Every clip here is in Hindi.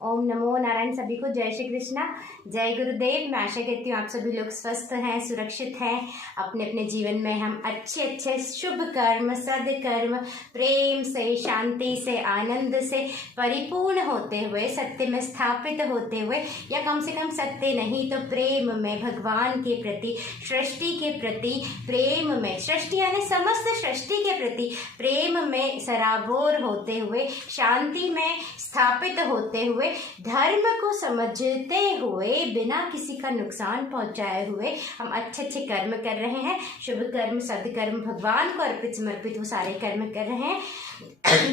ओम नमो नारायण। सभी को जय श्री कृष्णा, जय गुरुदेव। मैं आशा करती हूँ आप सभी लोग स्वस्थ हैं, सुरक्षित हैं। अपने अपने जीवन में हम अच्छे अच्छे शुभ कर्म, सदकर्म, प्रेम से, शांति से, आनंद से परिपूर्ण होते हुए, सत्य में स्थापित होते हुए, या कम से कम सत्य नहीं तो प्रेम में, भगवान के प्रति, सृष्टि के प्रति प्रेम में, सृष्टि यानी समस्त सृष्टि के प्रति प्रेम में सराबोर होते हुए, शांति में स्थापित होते हुए, धर्म को समझते हुए, बिना किसी का नुकसान पहुंचाए हुए हम अच्छे अच्छे कर्म कर रहे हैं। शुभ कर्म, सदकर्म, भगवान को अर्पित समर्पित वो सारे कर्म कर रहे हैं,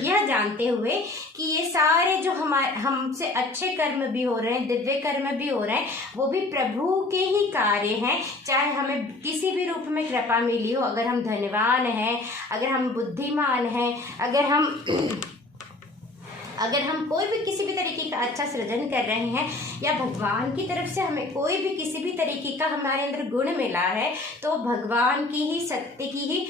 यह जानते हुए कि ये सारे जो हमसे अच्छे कर्म भी हो रहे हैं, दिव्य कर्म भी हो रहे हैं, वो भी प्रभु के ही कार्य हैं। चाहे हमें किसी भी रूप में कृपा मिली हो, अगर हम धनवान हैं, अगर हम बुद्धिमान हैं, अगर हम कोई भी किसी भी तरीके का अच्छा सृजन कर रहे हैं, या भगवान की तरफ से हमें कोई भी किसी भी तरीके का हमारे अंदर गुण मिला है, तो भगवान की ही, सत्य की ही,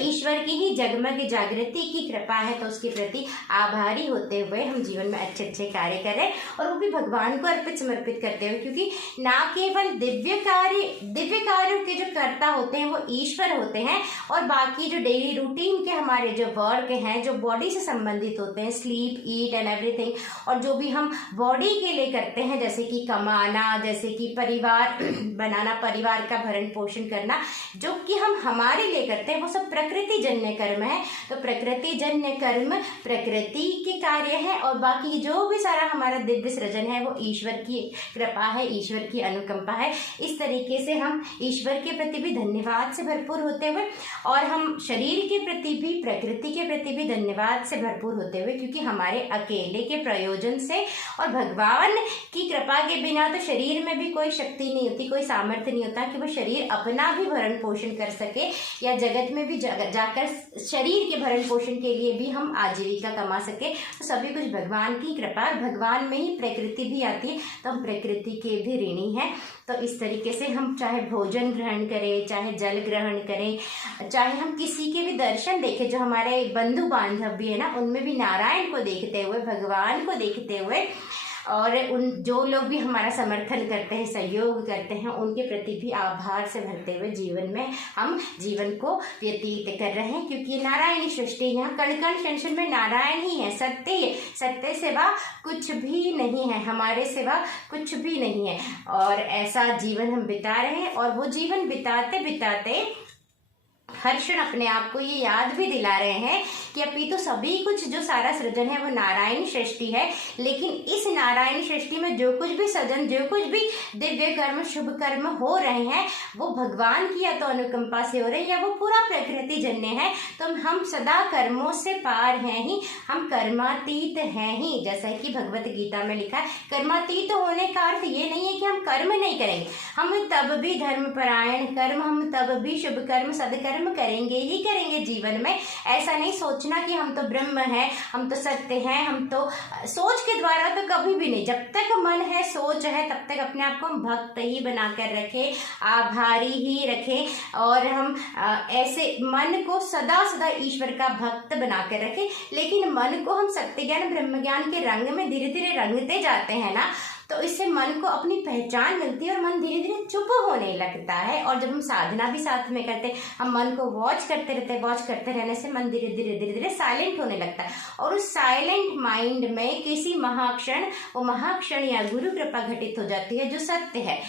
ईश्वर की ही जगमग जागृति की कृपा है। तो उसके प्रति आभारी होते हुए हम जीवन में अच्छे अच्छे कार्य करें, और वो भी भगवान को अर्पित समर्पित करते हुए, क्योंकि ना केवल दिव्य कार्यों के जो कर्ता होते हैं वो ईश्वर होते हैं, और बाकी जो डेली रूटीन के हमारे जो वर्क हैं, जो बॉडी से संबंधित होते हैं, स्लीप, ईट एंड एवरीथिंग, और जो भी हम बॉडी के लिए करते हैं, जैसे कि कमाना, जैसे कि परिवार बनाना, परिवार का भरण पोषण करना, जो कि हम हमारे लिए करते हैं, वो प्रकृति जन्य कर्म है। तो प्रकृति जन्य कर्म प्रकृति के कार्य है, और बाकी जो भी सारा हमारा दिव्य सृजन है वो ईश्वर की कृपा है, ईश्वर की अनुकंपा है। इस तरीके से हम ईश्वर के प्रति भी धन्यवाद से भरपूर होते हुए, और हम शरीर के प्रति भी, प्रकृति के प्रति भी धन्यवाद से भरपूर होते हुए, क्योंकि हमारे अकेले के प्रयोजन से और भगवान की कृपा के बिना तो शरीर में भी कोई शक्ति नहीं होती, कोई सामर्थ्य नहीं होता कि वो शरीर अपना भी भरण पोषण कर सके, या जगत में भी जाकर शरीर के भरण पोषण के लिए भी हम आजीविका कमा सके। तो सभी कुछ भगवान की कृपा, भगवान में ही प्रकृति भी आती है, तो हम प्रकृति के भी ऋणी हैं। तो इस तरीके से हम चाहे भोजन ग्रहण करें, चाहे जल ग्रहण करें, चाहे हम किसी के भी दर्शन देखें, जो हमारे बंधु बांधव भी है ना, उनमें भी नारायण को देखते हुए, भगवान को देखते हुए, और उन जो लोग भी हमारा समर्थन करते हैं, सहयोग करते हैं, उनके प्रति भी आभार से भरते हुए जीवन में हम जीवन को व्यतीत कर रहे हैं। क्योंकि नारायणी सृष्टि, यहाँ कण कण क्षण क्षण में नारायण ही है, सत्य है, सत्य सिवा कुछ भी नहीं है, हमारे सिवा कुछ भी नहीं है। और ऐसा जीवन हम बिता रहे हैं, और वो जीवन बिताते बिताते हर क्षण अपने आप को ये याद भी दिला रहे हैं कि अभी तो सभी कुछ जो सारा सृजन है वो नारायण सृष्टि है, लेकिन इस नारायण सृष्टि में जो कुछ भी सृजन, जो कुछ भी दिव्य कर्म, शुभ कर्म हो रहे हैं, वो भगवान की या तो अनुकंपा से हो रहे हैं, या वो पूरा प्रकृति जन्य है। तो हम सदा कर्मों से पार हैं ही, हम कर्मातीत हैं ही। जैसा कि भगवत गीता में लिखा है, कर्मातीत होने का अर्थ ये नहीं है कि हम कर्म नहीं करेंगे, हम तब भी धर्मपरायण कर्म, हम तब भी शुभ कर्म, सदकर्म करेंगे ही करेंगे जीवन में। ऐसा नहीं सोचना कि हम तो ब्रह्म हैं, हम तो सत्य हैं, हम तो सोच के द्वारा तो कभी भी नहीं। जब तक मन है, सोच है, तब तक अपने आप को हम भक्त ही बनाकर रखें, आभारी ही रखें, और हम ऐसे मन को सदा सदा ईश्वर का भक्त बनाकर रखें। लेकिन मन को हम सत्य ज्ञान, ब्रह्म ज्ञान के रंग में धीरे धीरे रंगते जाते हैं ना, तो इससे मन को अपनी पहचान मिलती है, और मन धीरे धीरे चुप होने लगता है। और जब हम साधना भी साथ में करते हैं, हम मन को वॉच करते रहते हैं, वॉच करते रहने से मन धीरे धीरे धीरे धीरे साइलेंट होने लगता है, और उस साइलेंट माइंड में किसी महाक्षण, वो महाक्षण या गुरु कृपा घटित हो जाती है, जो सत्य है,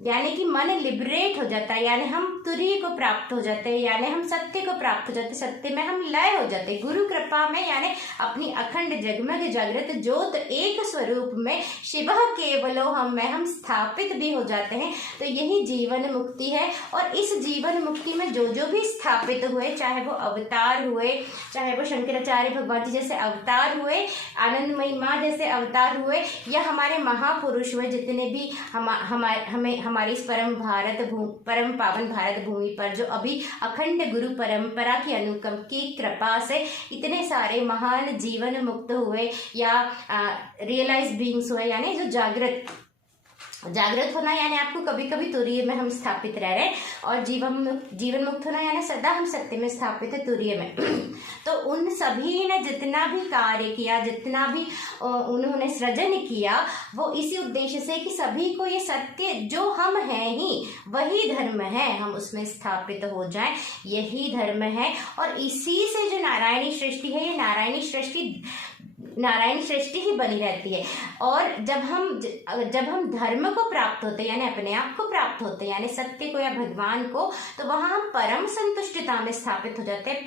यानी कि मन लिबरेट हो जाता है, यानी हम तुरीय को प्राप्त हो जाते हैं, यानी हम सत्य को प्राप्त हो जाते हैं, सत्य में हम लय हो जाते हैं। गुरु कृपा में यानी अपनी अखंड जगमग जागृत ज्योत एक स्वरूप में शिव केवलो हम में हम स्थापित भी हो जाते हैं। तो यही जीवन मुक्ति है, और इस जीवन मुक्ति में जो जो भी स्थापित हुए, चाहे वो अवतार हुए, चाहे वो शंकराचार्य भगवान जी जैसे अवतार हुए, आनंदमयी माँ जैसे अवतार हुए, या हमारे महापुरुष हुए, जितने भी हमारी इस परम पावन भारत भूमि पर जो अभी अखंड गुरु परंपरा की अनुकंप की कृपा से इतने सारे महान जीवन मुक्त हुए, या रियलाइज बीइंग्स हुए, यानी जो जागृत जागृत होना यानी आपको कभी कभी तुरीय में हम स्थापित रह रहे हैं, और जीवन मुक्त होना यानी सदा हम सत्य में स्थापित है, तुरीय में। तो उन सभी ने जितना भी कार्य किया, जितना भी उन्होंने सृजन किया, वो इसी उद्देश्य से कि सभी को ये सत्य जो हम हैं ही वही धर्म है, हम उसमें स्थापित हो जाएं, यही धर्म है। और इसी से जो नारायणी सृष्टि है, ये नारायणी सृष्टि ही बनी रहती है। और जब हम धर्म को प्राप्त होते हैं यानी अपने आप को प्राप्त होते हैं यानी सत्य को या भगवान को, तो वहां हम परम संतुष्टता में स्थापित हो जाते हैं,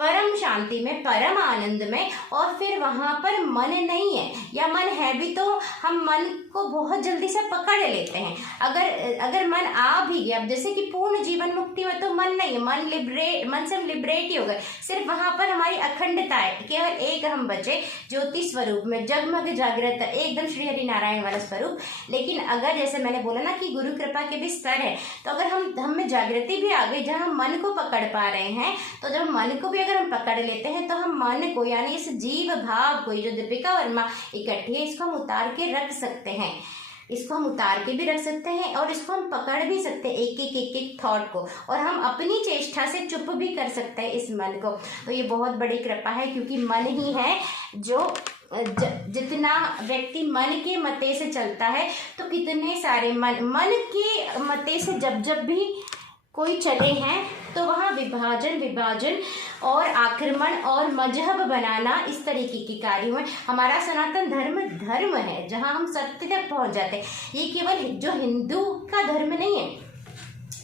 परम शांति में, परम आनंद में। और फिर वहां पर मन नहीं है, या मन है भी तो हम मन को बहुत जल्दी से पकड़ लेते हैं। अगर मन आ भी गया, जैसे कि पूर्ण जीवन मुक्ति में तो मन नहीं है, मन से हम लिबरेट ही हो गए, सिर्फ वहां पर हमारी अखंडता है, केवल एक हम बचे ज्योति स्वरूप में, जगमग जागृत, एकदम श्री हरि नारायण वाला स्वरूप। लेकिन अगर जैसे मैंने बोला ना कि गुरु कृपा के भी स्तर है, तो अगर हम में जागृति भी आ गई, जहाँ हम मन को पकड़ पा रहे हैं, तो जब मन को भी अगर हम पकड़ लेते हैं, तो हम मन को यानी इस जीव भाव को, जो दीपिका वर्मा इकट्ठी है, इसको हम उतार के रख सकते हैं, इसको हम उतार के भी रख सकते हैं, और इसको हम पकड़ भी सकते हैं, एक थॉट को, और हम अपनी चेष्टा से चुप भी कर सकते हैं इस मन को। तो ये बहुत बड़ी कृपा है, क्योंकि मन ही है जो जितना व्यक्ति मन के मते से चलता है, तो कितने सारे मन के मते से जब भी कोई चले हैं, तो वहाँ विभाजन और आक्रमण और मजहब बनाना, इस तरीके के कार्य हुए। हमारा सनातन धर्म है जहाँ हम सत्य तक पहुँच जाते हैं। ये केवल जो हिंदू का धर्म नहीं है,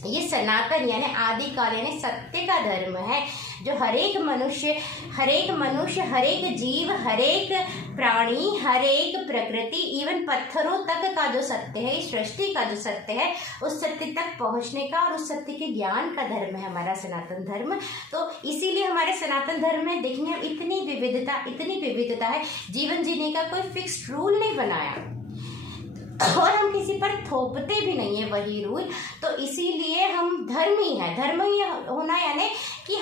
ये सनातन यानी आदिकाल यानी सत्य का धर्म है, जो हरेक मनुष्य, हरेक जीव, हरेक प्राणी, हरेक प्रकृति, इवन पत्थरों तक का जो सत्य है, इस सृष्टि का जो सत्य है, उस सत्य तक पहुंचने का और उस सत्य के ज्ञान का धर्म है हमारा सनातन धर्म। तो इसीलिए हमारे सनातन धर्म में देखने इतनी विविधता है। जीवन जीने का कोई फिक्स्ड रूल नहीं बनाया, और हम किसी पर थोपते भी नहीं है वही रूल। तो इसीलिए हम धर्म ही होना यानी कि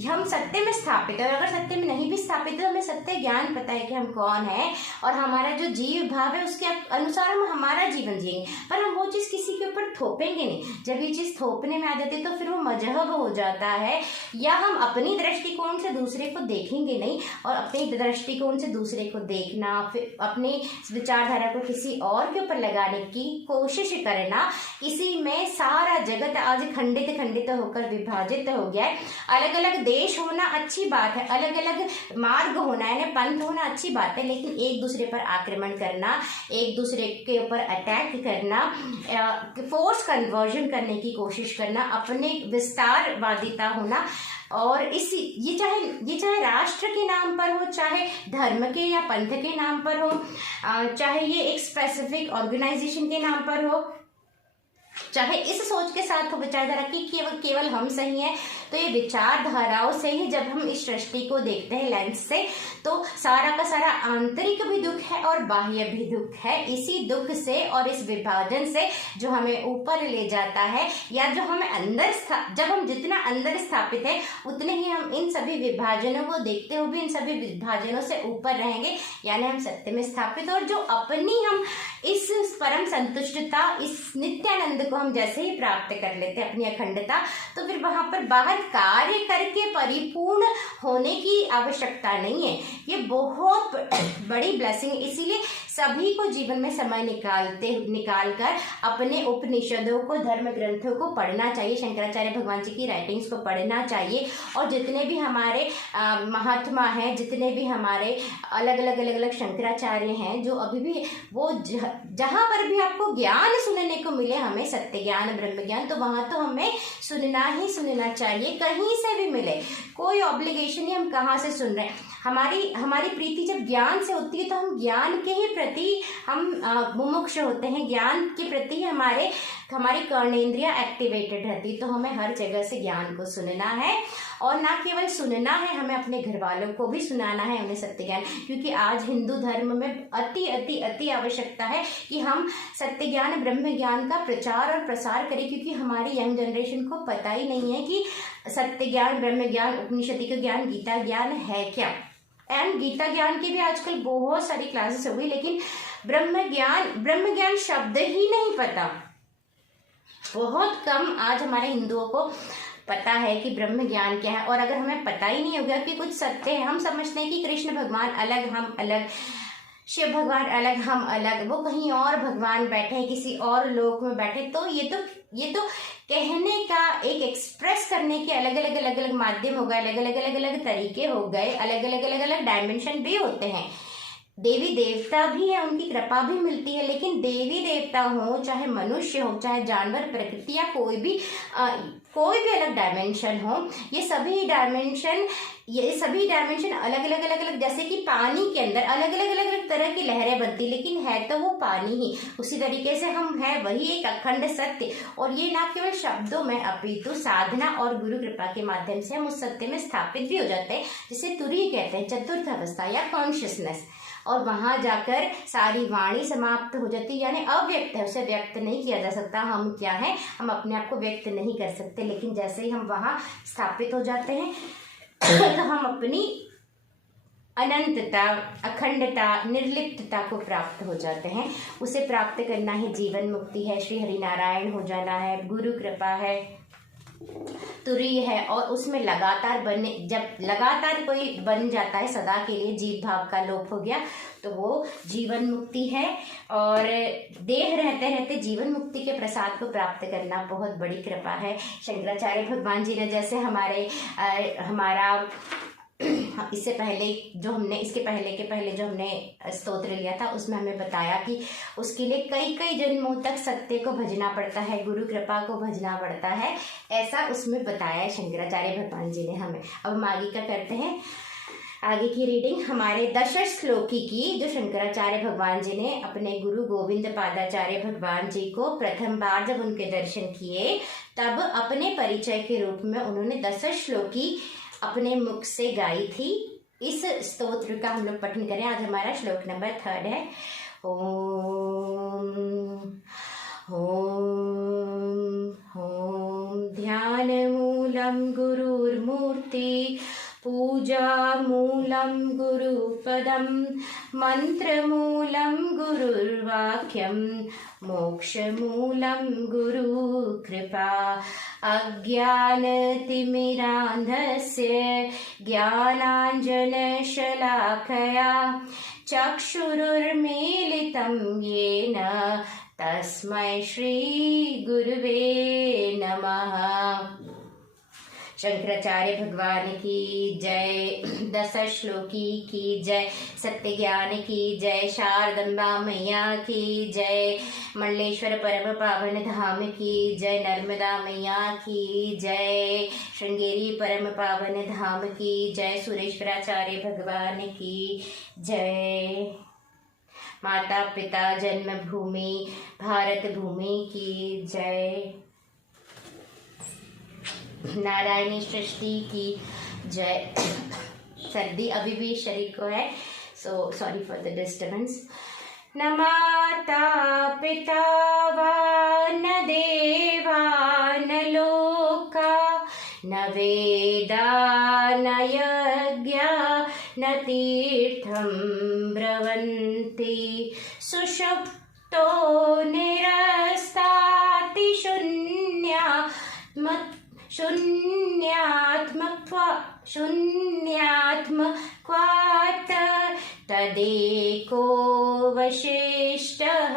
हम सत्य में स्थापित है, और अगर सत्य में नहीं भी स्थापित है, तो हमें सत्य ज्ञान पता है कि हम कौन है, और हमारा जो जीव भाव है उसके अनुसार हम हमारा जीवन जिएंगे। पर हम वो चीज़ किसी के ऊपर थोपेंगे नहीं। जब ये चीज़ थोपने में आ जाती है, तो फिर वो मजहब हो जाता है, या हम अपनी दृष्टिकोण से दूसरे को देखेंगे नहीं, और अपने दृष्टिकोण से दूसरे को देखना, फिर अपनी विचारधारा को किसी और के ऊपर लगाने की कोशिश करना, इसी में सारा जगत आज खंडित होकर विभाजित हो गया है। अलग अलग देश होना अच्छी बात है, अलग अलग मार्ग होना यानी पंथ होना अच्छी बात है, लेकिन एक दूसरे पर आक्रमण करना, एक दूसरे के ऊपर अटैक करना, फोर्स कन्वर्जन करने की कोशिश करना, अपने विस्तारवादिता होना, और ये चाहे राष्ट्र के नाम पर हो, चाहे धर्म के या पंथ के नाम पर हो, चाहे ये एक स्पेसिफिक ऑर्गेनाइजेशन के नाम पर हो, चाहे इस सोच के साथ हो विचारधारा की केवल हम सही हैं। तो ये विचारधाराओं से ही जब हम इस सृष्टि को देखते हैं लेंस से, तो सारा का सारा आंतरिक भी दुख है और बाह्य भी दुख है। इसी दुख से और इस विभाजन से जो हमें ऊपर ले जाता है, या जो हमें अंदर, जब हम जितना अंदर स्थापित है, उतने ही हम इन सभी विभाजनों को देखते हुए भी इन सभी विभाजनों से ऊपर रहेंगे, यानी हम सत्य में स्थापित। और जो अपनी हम इस परम संतुष्टता, इस नित्यानंद को हम जैसे ही प्राप्त कर लेते हैं, अपनी अखंडता, तो फिर वहां पर बाहर कार्य करके परिपूर्ण होने की आवश्यकता नहीं है। ये बहुत बड़ी ब्लेसिंग है। इसीलिए सभी को जीवन में समय निकालकर अपने उपनिषदों को, धर्म ग्रंथों को पढ़ना चाहिए, शंकराचार्य भगवान जी की राइटिंग्स को पढ़ना चाहिए, और जितने भी हमारे महात्मा हैं, जितने भी हमारे अलग अलग शंकराचार्य हैं, जो अभी भी वो जहाँ पर भी आपको ज्ञान सुनने को मिले, हमें सत्य ज्ञान, ब्रह्म ज्ञान, तो वहां तो हमें सुनना ही सुनना चाहिए, कहीं से भी मिले, कोई ऑब्लिगेशन नहीं हम कहाँ से सुन रहे हैं। हमारी प्रीति जब ज्ञान से होती है, तो हम ज्ञान के ही प्रति हम मुमुक्ष होते हैं, ज्ञान के प्रति हमारी कर्णेंद्रियां एक्टिवेटेड रहती। तो हमें हर जगह से ज्ञान को सुनना है, और ना केवल सुनना है, हमें अपने घर वालों को भी सुनाना है उन्हें सत्य ज्ञान, क्योंकि आज हिंदू धर्म में अति आवश्यकता है कि हम सत्य ज्ञान, ब्रह्म ज्ञान का प्रचार और प्रसार करें, क्योंकि हमारी यंग जनरेशन को पता ही नहीं है कि सत्य ज्ञान, ब्रह्म ज्ञान, उपनिषद का ज्ञान, गीता ज्ञान है क्या। एंड गीता ज्ञान की भी आजकल बहुत सारी क्लासेस हो गई, लेकिन ब्रह्म ज्ञान शब्द ही नहीं पता। बहुत कम आज हमारे हिंदुओं को पता है कि ब्रह्म ज्ञान क्या है। और अगर हमें पता ही नहीं होगा कि कुछ सत्य है, हम समझते हैं कि कृष्ण भगवान अलग, हम अलग, शिव भगवान अलग, हम अलग, वो कहीं और भगवान बैठे, किसी और लोक में बैठे, तो ये तो कहने का, एक एक्सप्रेस करने के अलग अलग माध्यम हो गए, अलग अलग तरीके हो गए, अलग अलग डायमेंशन भी होते हैं। देवी देवता भी है, उनकी कृपा भी मिलती है, लेकिन देवी देवता हो, चाहे मनुष्य हो, चाहे जानवर, प्रकृति या कोई भी अलग डायमेंशन हो, ये सभी डायमेंशन अलग अलग, जैसे कि पानी के अंदर अलग अलग तरह की लहरें बनती, लेकिन है तो वो पानी ही। उसी तरीके से हम है वही एक अखंड सत्य, और ये ना केवल शब्दों में अपितु साधना और गुरु कृपा के माध्यम से हम उस सत्य में स्थापित भी हो जाते हैं, जिसे तुरीय कहते हैं, चतुर्थ अवस्था या कॉन्शियसनेस। और वहां जाकर सारी वाणी समाप्त हो जाती, यानी अव्यक्त है, उसे व्यक्त नहीं किया जा सकता। हम क्या है, हम अपने आप को व्यक्त नहीं कर सकते, लेकिन जैसे ही हम वहां स्थापित हो जाते हैं तो हम अपनी अनंतता, अखंडता, निर्लिप्तता को प्राप्त हो जाते हैं। उसे प्राप्त करना ही जीवन मुक्ति है, श्री हरिनारायण हो जाना है, गुरु कृपा है, तुरीय है। और उसमें जब लगातार कोई बन जाता है सदा के लिए, जीव भाव का लोप हो गया, तो वो जीवन मुक्ति है। और देह रहते रहते जीवन मुक्ति के प्रसाद को प्राप्त करना बहुत बड़ी कृपा है। शंकराचार्य भगवान जी ने जैसे हमारा इसके पहले जो हमने स्तोत्र लिया था, उसमें हमें बताया कि उसके लिए कई जन्मों तक सत्य को भजना पड़ता है, गुरु कृपा को भजना पड़ता है, ऐसा उसमें बताया है शंकराचार्य भगवान जी ने हमें। अब हम आगे क्या करते हैं, आगे की रीडिंग हमारे दशश श्लोकी की, जो शंकराचार्य भगवान जी ने अपने गुरु गोविंद पादाचार्य भगवान जी को प्रथम बार जब उनके दर्शन किए, तब अपने परिचय के रूप में उन्होंने दशश श्लोकी अपने मुख से गाई थी। इस स्तोत्र का हम लोग पठन करें। आज हमारा श्लोक नंबर 3 है। ओम ओम ओम ध्यान मूलम गुरुर्मूर्ति, पूजा मूलम गुरुपदम, मंत्र मूलम गुरुर्वाक्यम, मोक्ष मूलम गुरु कृपा। अज्ञानतिमिरान्धस्य ज्ञानाञ्जनशलाकया चक्षुरुर्मीलितं येन तस्मै श्री गुरुवे नमः। शंकराचार्य भगवान की जय, दशश श्लोकी की जय, सत्य ज्ञान की जय, शारदम्बा मैया की जय, मंडलेश्वर परम पावन धाम की जय, नर्मदा मैया की जय, श्रृंगेरी परम पावन धाम की जय, सुरेश्वराचार्य भगवान की जय, माता पिता जन्मभूमि भारत भूमि की जय, नारायणी सृष्टि की जय। सर्दी अभी भी शरीर को है, so sorry for the disturbance. न माता पिता वा न देवा न लोका, न वेदा न यज्ञा न तीर्थं ब्रवन्ति, सुषुप्तो निरस्ताति शून्यात्मक्वात् तदेको वशिष्ठः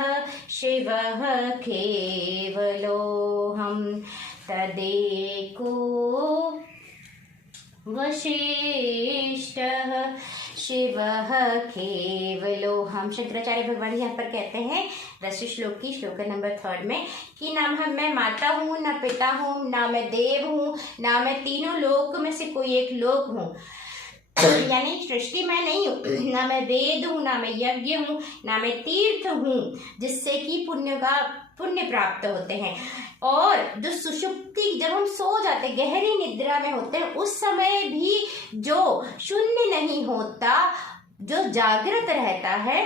शिवः केवलोऽहम्, तदेको वशिष्ठः शिवः केवलोऽहम्। शंकराचार्य भगवान यहाँ पर कहते हैं दशश श्लोक की श्लोक नंबर 3 में कि ना मैं माता हूँ, ना पिता हूँ, ना मैं देव हूँ, ना मैं तीनों लोक में से कोई एक लोक हूँ, यानी सृष्टि में नहीं हूँ, ना मैं वेद हूँ, ना मैं यज्ञ हूँ, ना मैं तीर्थ हूँ जिससे कि पुण्य प्राप्त होते हैं। और जो सुषुप्ति, जब हम सो जाते, गहरी निद्रा में होते हैं, उस समय भी जो शून्य नहीं होता, जो जागृत रहता है,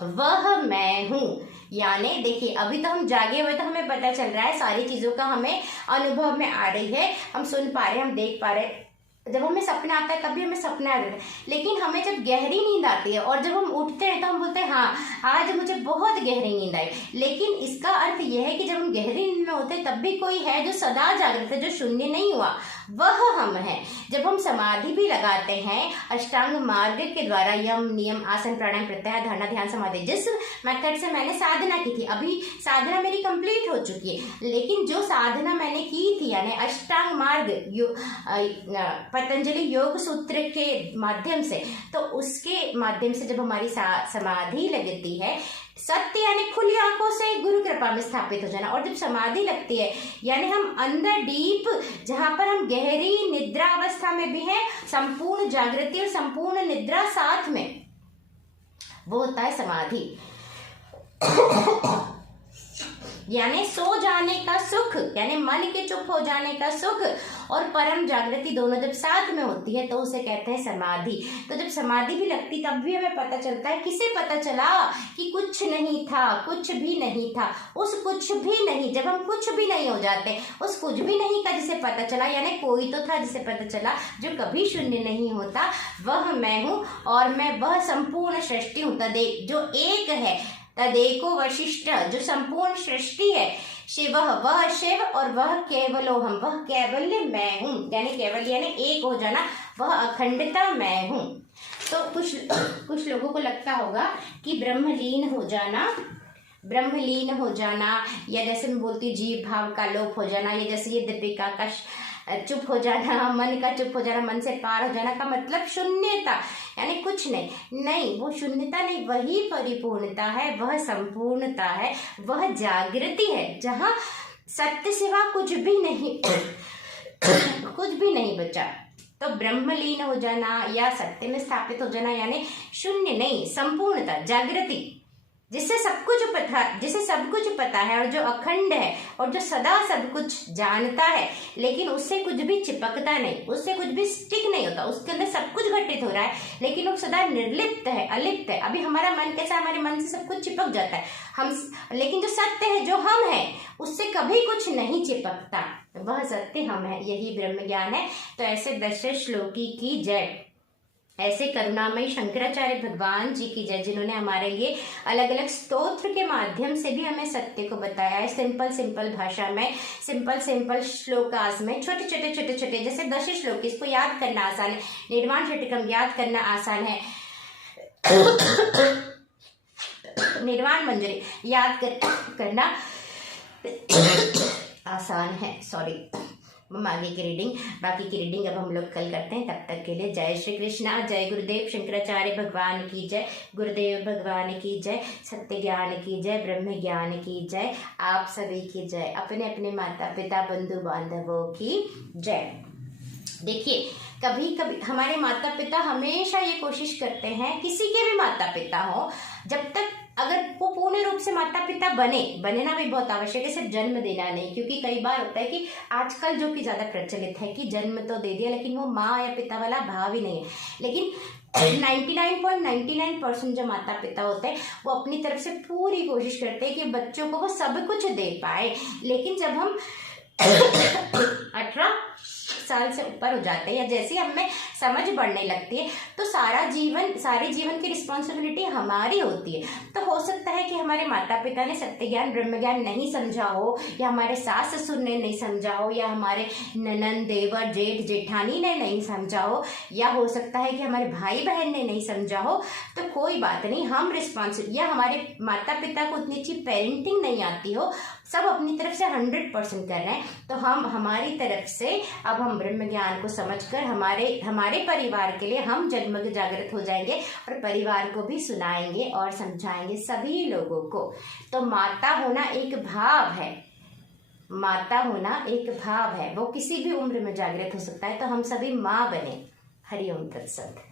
वह मैं हूँ। यानी देखिए, अभी तो हम जागे हुए, तो हमें पता चल रहा है, सारी चीजों का हमें अनुभव में आ रही है, हम सुन पा रहे हैं, हम देख पा रहे हैं, जब हमें सपना आता है तब भी हमें सपना आता है, लेकिन हमें जब गहरी नींद आती है और जब हम उठते हैं तो हम बोलते हैं हाँ आज मुझे बहुत गहरी नींद आई। लेकिन इसका अर्थ यह है कि जब हम गहरी नींद में होते हैं तब भी कोई है जो सदा जागृत है, जो शून्य नहीं हुआ, वह हम हैं। जब हम समाधि भी लगाते हैं अष्टांग मार्ग के द्वारा, यम नियम आसन प्राणायाम प्रत्याहार धारणा ध्यान समाधि, जिस मेथड से मैंने साधना की थी, अभी साधना मेरी कंप्लीट हो चुकी है, लेकिन जो साधना मैंने की थी यानी अष्टांग मार्ग पतंजलि योग सूत्र के माध्यम से, तो उसके माध्यम से जब हमारी समाधि लगती है, सत्य यानी खुली आंखों से गुरु कृपा में स्थापित हो जाना, और जब समाधि लगती है यानी हम अंदर डीप, जहां पर हम गहरी निद्रा अवस्था में भी हैं, संपूर्ण जागृति और संपूर्ण निद्रा साथ में, वो होता है समाधि। यानी सो जाने का सुख, यानी मन के चुप हो जाने का सुख और परम जागृति दोनों जब साथ में होती है तो उसे कहते हैं समाधि। तो जब समाधि भी लगती तब भी हमें पता चलता है, किसे पता चला कि कुछ नहीं था, कुछ भी नहीं था, उस कुछ भी नहीं, जब हम कुछ भी नहीं हो जाते, उस कुछ भी नहीं का जिसे पता चला, यानी कोई तो था जिसे पता चला जो कभी शून्य नहीं होता, वह मैं हूँ और मैं वह संपूर्ण सृष्टि हूँ। तदेक जो एक है, तदेको वशिष्ठ, जो संपूर्ण सृष्टि है, शिव वह शिव और वह केवलोहम, वह कैवल्य मैं हूँ, यानी केवल्य यानी एक हो जाना, वह अखंडता मैं हूँ। तो कुछ लोगों को लगता होगा कि ब्रह्मलीन हो जाना, या जैसे मैं बोलती हूँ जीव भाव का लोप हो जाना, या जैसे ये दीपिका का चुप हो जाना, मन का चुप हो जाना, मन से पार हो जाना का मतलब शून्यता, यानी कुछ नहीं, वो शून्यता नहीं, वही परिपूर्णता है, वह संपूर्णता है, वह जागृति है, जहाँ सत्य सिवा कुछ भी नहीं कुछ भी नहीं बचा। तो ब्रह्मलीन हो जाना या सत्य में स्थापित हो जाना यानी शून्य नहीं, संपूर्णता, जागृति, जिसे सब कुछ पता है और जो अखंड है और जो सदा सब कुछ जानता है, लेकिन उससे कुछ भी चिपकता नहीं, उससे कुछ भी स्टिक नहीं होता, उसके अंदर सब कुछ घटित हो रहा है लेकिन वो सदा निर्लिप्त है, अलिप्त है। अभी हमारा मन कैसा, हमारे मन से सब कुछ चिपक जाता है, लेकिन जो सत्य है, जो हम है, उससे कभी कुछ नहीं चिपकता, वह सत्य हम है, यही ब्रह्म ज्ञान है। तो ऐसे दश श्लोकी की जय, ऐसे करुणामयी शंकराचार्य भगवान जी की जय, जिन्होंने हमारे लिए अलग अलग स्तोत्र के माध्यम से भी हमें सत्य को बताया है, सिंपल भाषा में, सिंपल श्लोकास में, छोटे, जैसे 10 श्लोक, इसको याद करना आसान है, निर्वाण षटकम याद करना आसान है, निर्वाण मंजरी याद करना आसान है। सॉरी, आगे की रीडिंग, बाकी की रीडिंग अब हम लोग कल करते हैं। तब तक के लिए जय श्री कृष्णा, जय गुरुदेव शंकराचार्य भगवान की जय, गुरुदेव भगवान की जय, सत्य ज्ञान की जय, ब्रह्म ज्ञान की जय, आप सभी की जय, अपने अपने माता पिता बंधु बांधवों की जय। देखिए, कभी कभी हमारे माता पिता हमेशा ये कोशिश करते हैं, किसी के भी माता पिता हो, जब तक अगर वो पूर्ण रूप से माता पिता बनना भी बहुत आवश्यक है, सिर्फ जन्म देना नहीं, क्योंकि कई बार होता है कि आजकल जो कि ज्यादा प्रचलित है कि जन्म तो दे दिया लेकिन वो माँ या पिता वाला भाव ही नहीं है। लेकिन 99.99% जो माता पिता होते हैं वो अपनी तरफ से पूरी कोशिश करते हैं कि बच्चों को वो सब कुछ दे पाए, लेकिन जब हम 18 साल से ऊपर हो जाते हैं या जैसे हमें समझ बढ़ने लगती है तो सारे जीवन की रिस्पॉन्सिबिलिटी हमारी होती है। तो हो सकता है कि हमारे माता पिता ने सत्य ज्ञान ब्रह्म ज्ञान नहीं समझा हो, या हमारे सास ससुर ने नहीं समझा हो, या हमारे ननन देवर जेठ जेठानी ने नहीं समझा हो, या हो सकता है कि हमारे भाई बहन ने नहीं समझा हो। तो कोई बात नहीं, हम रिस्पॉन्सिबल, या हमारे माता पिता को उतनी अच्छी पेरेंटिंग नहीं आती हो, सब अपनी तरफ से 100% कर रहे हैं, तो हम हमारी तरफ से अब हम ब्रह्म ज्ञान को समझकर हमारे परिवार के लिए हम जगमग जागृत हो जाएंगे और परिवार को भी सुनाएंगे और समझाएंगे सभी लोगों को। तो माता होना एक भाव है, माता होना एक भाव है, वो किसी भी उम्र में जागृत हो सकता है। तो हम सभी माँ बने। हरि ओम तत्सत।